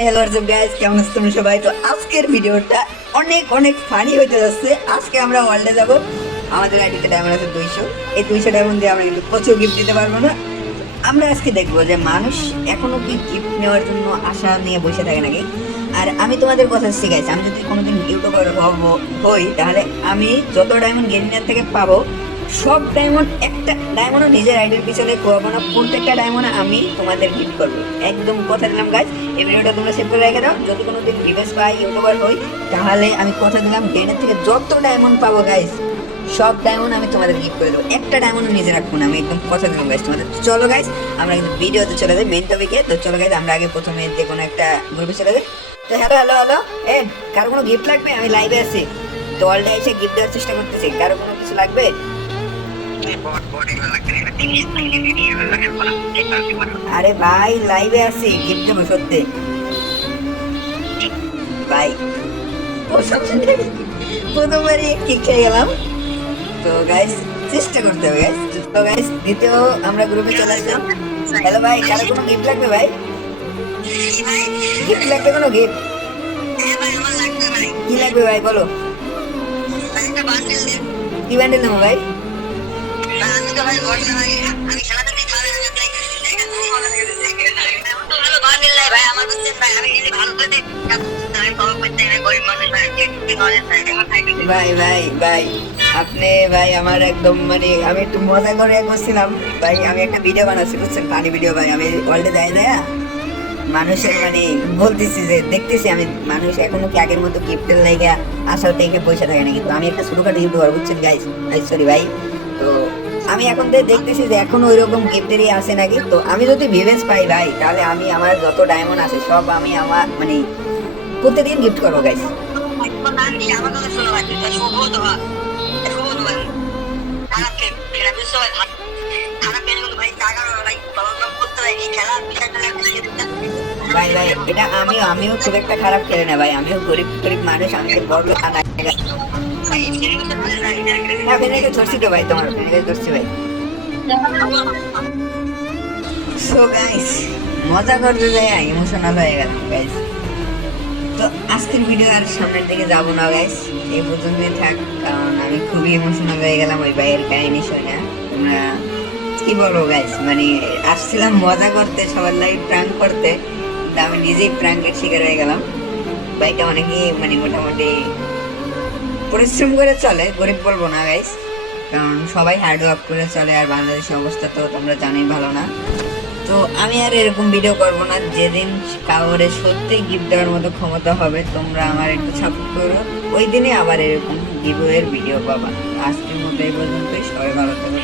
Hello WhatsApp guys কেমন আছো তোমরা সবাই? তো আজকের ভিডিওটা অনেক অনেক ফানি হতে যাচ্ছে। আজকে আমরা ওয়ার্ল্ডে যাব। আমাদের আইডিতে ডায়মন্ড আছে দুইশো। এই দুইশো ডায়মন্ড দিয়ে আমরা কিন্তু প্রচুর গিফট দিতে পারব না। আমরা আজকে দেখব যে মানুষ এখনও কি গিফট নেওয়ার জন্য আশা নিয়ে বসে থাকে নাকি? আর আমি তোমাদের কথা শিখাইছি আমি যদি কোনোদিন ইউটিউবার হব, হই, তাহলে আমি যত ডায়মন্ড গেমিনার থেকে পাবো সব ডায়মন্ড একটা ডায়মন্ডও নিজের আইডির পিছনে করব না। প্রত্যেকটা ডায়মন্ড আমি তোমাদের গিফট করব। একদম কথা দিলাম গাছ এই ভিডিওটা তোমরা সেভ করে রেখে দাও। যদি কোনো দিন ভিভেস পাই ইউটিউবার হই, তাহলে আমি কথা দিলাম গেনের থেকে যত ডায়মন্ড পাবো গাইস সব ডায়মন্ড আমি তোমাদের গিফট করে দেবো। একটা ডায়মন্ড নিজে রাখব না। আমি একদম কথা দিলাম গাইস তোমাদের। চলো গাইস আমরা কিন্তু ভিডিওতে চলে যাই মেন টপিকে তো চলো গাইস আমরা আগে প্রথমে যে কোনো একটা গ্রুপে চলে যাই। তো হ্যালো হ্যালো হ্যালো এ কারও কোনো গিফট লাগবে? আমি লাইভে আছি। অলডে এসে গিফট দেওয়ার চেষ্টা করতেছি। কারও কোনো কিছু লাগবে? আরে ভাই লাইভে আছি গিফট দেবো সত্যি। ভাই ও সবসময় প্রথমবারই কিক খেয়ে গেলাম। তো গাইস চেষ্টা করতে হবে গাইস তো গাইস দ্বিতীয় আমরা গ্রুপে চলে আসলাম। হ্যালো ভাই কারও কোনো গিফট লাগবে ভাই? গিফট লাগবে কোনো গিফট কি লাগবে ভাই বলো। কি ব্যান্ডেল নেব ভাই? ভাই ভাই ভাই আপনি, ভাই, আমার একদম মানে আমি একটু মজা করে করছিলাম ভাই, আমি একটা ভিডিও বানাচ্ছি, বুঝছেন? পানি ভিডিও ভাই, আমি ওয়ার্ল্ডে দেয় দেয়া মানুষের মানে বলতেছি যে, দেখতেছি আমি, মানুষ এখনও কি আগের মতো গিফটের লাইগা আশা দেখে পয়সা থাকে না, কিন্তু আমি একটা ছোটখাটো ইউটিউবার বুঝছেন গাইস সরি ভাই। তো আমি এখন থেকে দেখতেছি যে এখন ওই রকম গিফটেরই আছে নাকি? তো আমি যদি ভিভেন্স পাই, ভাই, তাহলে আমি আমার যত ডায়মন্ড আছে, সব আমি আমার মানে প্রত্যেকদিন গিফট করব গাইস ভাই ভাই, এটা আমিও আমিও খুব একটা খারাপ খেলে না, ভাই। আমিও গরিব গরিব মানুষ, আমি তো বড় আনা হ্যাঁ তো সো গাইস মজা করতে হয়ে গেলাম গাইস তো ভিডিও আর সামনের দিকে যাব না গাইস থাক, কারণ আমি খুবই ইমোশনাল হয়ে গেলাম ওই ভাইয়ের কাহিনী শুনে। তোমরা কি বলব গাইস মানে আসছিলাম মজা করতে, সবার লাগে প্রাঙ্ক করতে, কিন্তু আমি নিজেই প্রাঙ্কের শিকার হয়ে গেলাম। বাইকটা অনেকই মানে মোটামুটি পরিশ্রম করে চলে, গরিব বলব না গাইস কারণ সবাই হার্ড ওয়ার্ক করে চলে আর বাংলাদেশের অবস্থা তো তোমরা জানোই ভালো না। তো আমি আর এরকম ভিডিও করব না, যেদিন কাউরে সত্যি গিফট দেওয়ার মতো ক্ষমতা হবে, তোমরা আমার একটু সাপোর্ট করো। ওই দিনে আবার এরকম গিভওয়ের ভিডিও পাবা। আজকের মতো এই পর্যন্তই, সবাই ভালো থাকবে